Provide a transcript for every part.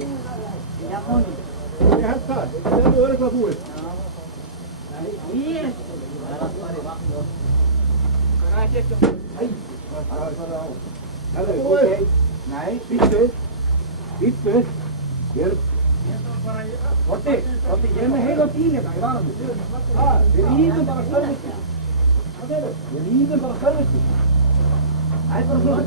Ég held það. Það er örugglega búið. Yes. Nei, það er bara á. Herðu, ok. Nei, býttu. Ég er Oddi, ég er með heila bíl hérna í varanum. Við rýðum bara servicið. Við rýðum bara servicið. Það er bara svona.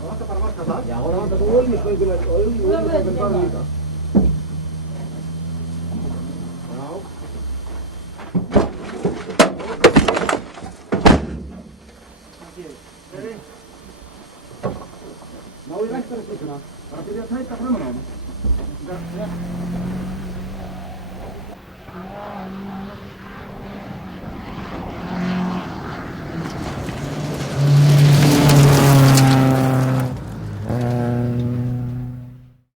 Það vantar bara að vaska það. Já, það vantar svo olíuspöngulega og olíuspöngulega bara líka. Já. Ná í ræktarastúkuna. Bara byrja að tæta framan á hann.